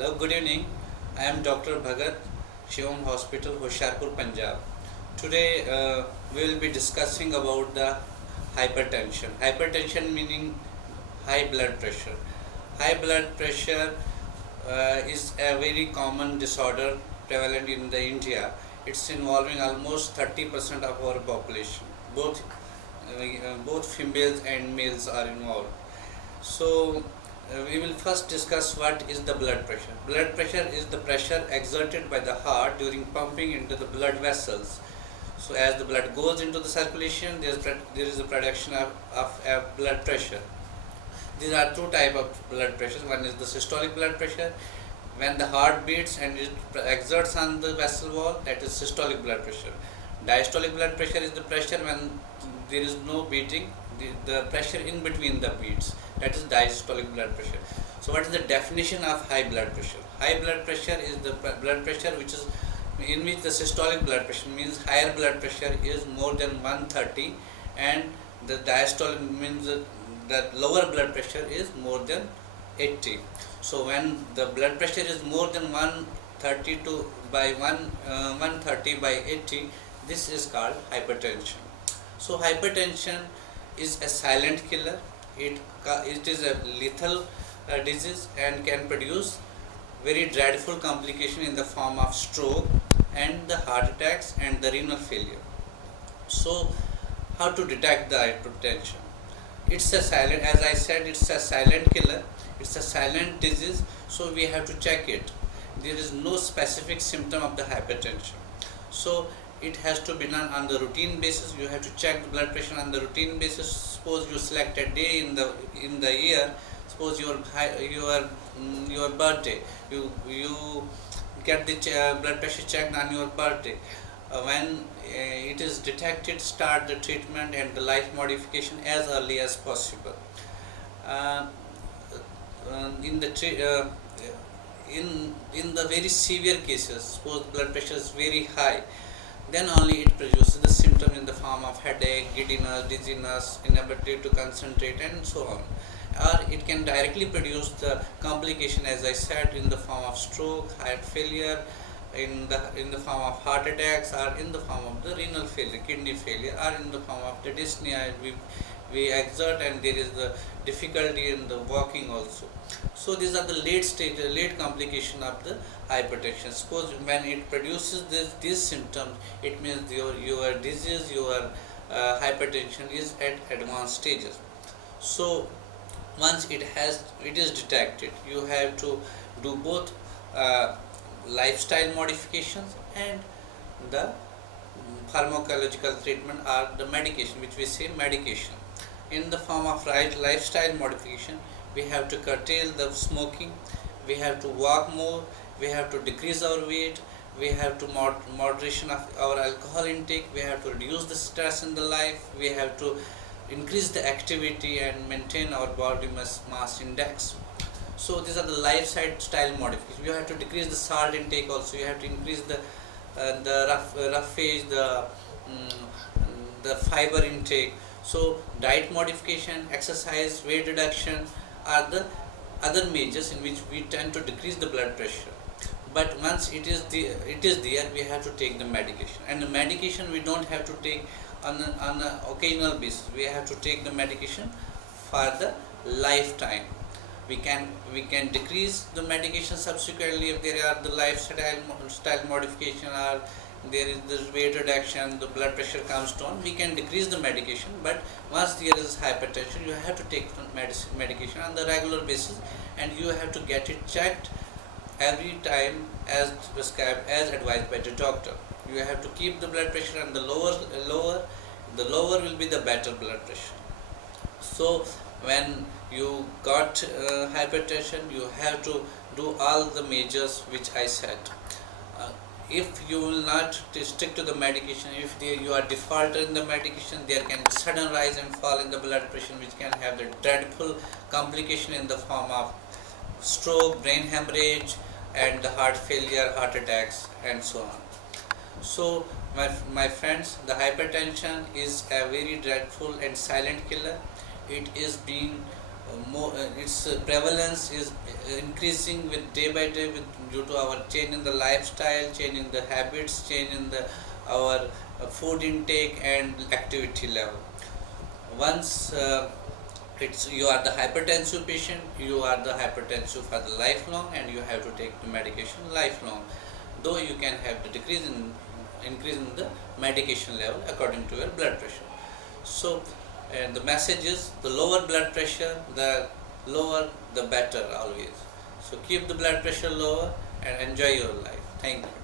Hello, good evening. I am Dr. Bhagat, Shivam Hospital, Hoshiarpur, Punjab. Today we will be discussing about the hypertension. Hypertension meaning high blood pressure. High blood pressure is a very common disorder prevalent in the India. It's involving almost 30% of our population. Both females and males are involved. So we will first discuss what is the blood pressure. Blood pressure is the pressure exerted by the heart during pumping into the blood vessels. So as the blood goes into the circulation, there is a production of blood pressure. These are two types of blood pressure. One is the systolic blood pressure. When the heart beats and it exerts on the vessel wall, that is systolic blood pressure. Diastolic blood pressure is the pressure when there is no beating, the pressure in between the beats, that is diastolic blood pressure. So what is the definition of high blood pressure? High blood pressure is the blood pressure in which the systolic blood pressure means higher blood pressure is more than 130, and the diastolic means that lower blood pressure is more than 80. So when the blood pressure is more than 130 by 80, this is called hypertension. So hypertension is a silent killer. It is a lethal disease and can produce very dreadful complication in the form of stroke and the heart attacks and the renal failure. So how to detect the hypertension? It's a silent, as I said, it's a silent killer. It's a silent disease, so we have to check it. There is no specific symptom of the hypertension. So it has to be done on the routine basis. You have to check the blood pressure on the routine basis. Suppose you select a day in the year. Suppose your birthday. You get the blood pressure checked on your birthday. When it is detected, start the treatment and the life modification as early as possible. In the very severe cases, suppose blood pressure is very high, then only it produces the symptom in the form of headache, giddiness, dizziness, inability to concentrate, and so on. Or it can directly produce the complication, as I said, in the form of stroke, heart failure, in the form of heart attacks, or in the form of the renal failure, kidney failure, or in the form of the dyspnea. We exert and there is the difficulty in the walking also. So these are the late complication of the hypertension. Suppose when it produces these symptoms, it means your disease, your hypertension is at advanced stages. So once it is detected, you have to do both lifestyle modifications and the pharmacological treatment or the medication, which we say medication. In the form of lifestyle modification, we have to curtail the smoking, we have to walk more, we have to decrease our weight, we have to moderation of our alcohol intake, we have to reduce the stress in the life, we have to increase the activity and maintain our body mass index. So these are the lifestyle modifications. You have to decrease the salt intake also, you have to increase the roughage, the fiber intake. So diet modification, exercise, weight reduction are the other measures in which we tend to decrease the blood pressure. But once it is there, we have to take the medication. And the medication we don't have to take on an occasional basis. We have to take the medication for the lifetime. We can decrease the medication subsequently if there are the lifestyle modification, or there is this weight reduction, the blood pressure comes down, we can decrease the medication. But once there is hypertension, you have to take medication on the regular basis, and you have to get it checked every time as prescribed, as advised by the doctor. You have to keep the blood pressure on the lower will be the better blood pressure. So when you got hypertension, you have to do all the measures which I said. If you will not stick to the medication, if you are defaulted in the medication, there can be sudden rise and fall in the blood pressure, which can have the dreadful complication in the form of stroke, brain hemorrhage, and the heart failure, heart attacks, and so on. So my friends, the hypertension is a very dreadful and silent killer. It is being its prevalence is increasing with day by day with due to our change in the lifestyle, change in the habits, change in the our food intake and activity level. Once it's you are the hypertensive patient, you are the hypertensive for the lifelong, and you have to take the medication lifelong. Though you can have the increase in the medication level according to your blood pressure. So, and the message is the lower blood pressure, the lower the better always. So keep the blood pressure lower and enjoy your life. Thank you.